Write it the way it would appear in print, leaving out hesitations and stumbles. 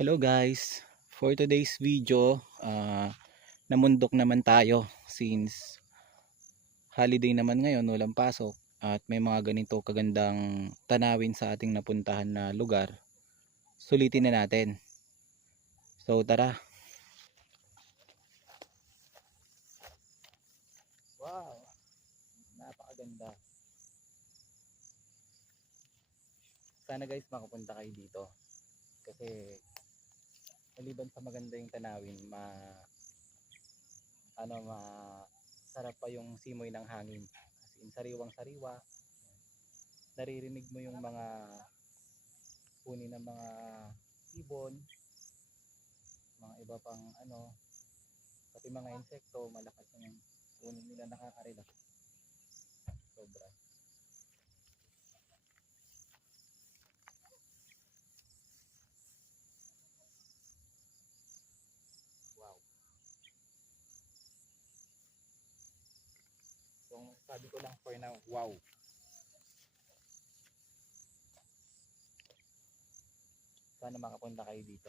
Hello guys, for today's video, namundok naman tayo since holiday naman ngayon, walang pasok at may mga ganito kagandang tanawin sa ating napuntahan na lugar. Sulitin na natin. So tara. Wow, napakaganda. Sana guys makapunta kayo dito kasi maliban sa maganda yung tanawin, masarap pa yung simoy ng hangin. As in, sariwang sariwa. Naririnig mo yung mga huni ng mga ibon, mga iba pang pati mga insekto, malakas yung huni nila, nakaka-relax. Sobra. Wow. So, sabi ko lang for now, wow. Sana makapunta kayo dito.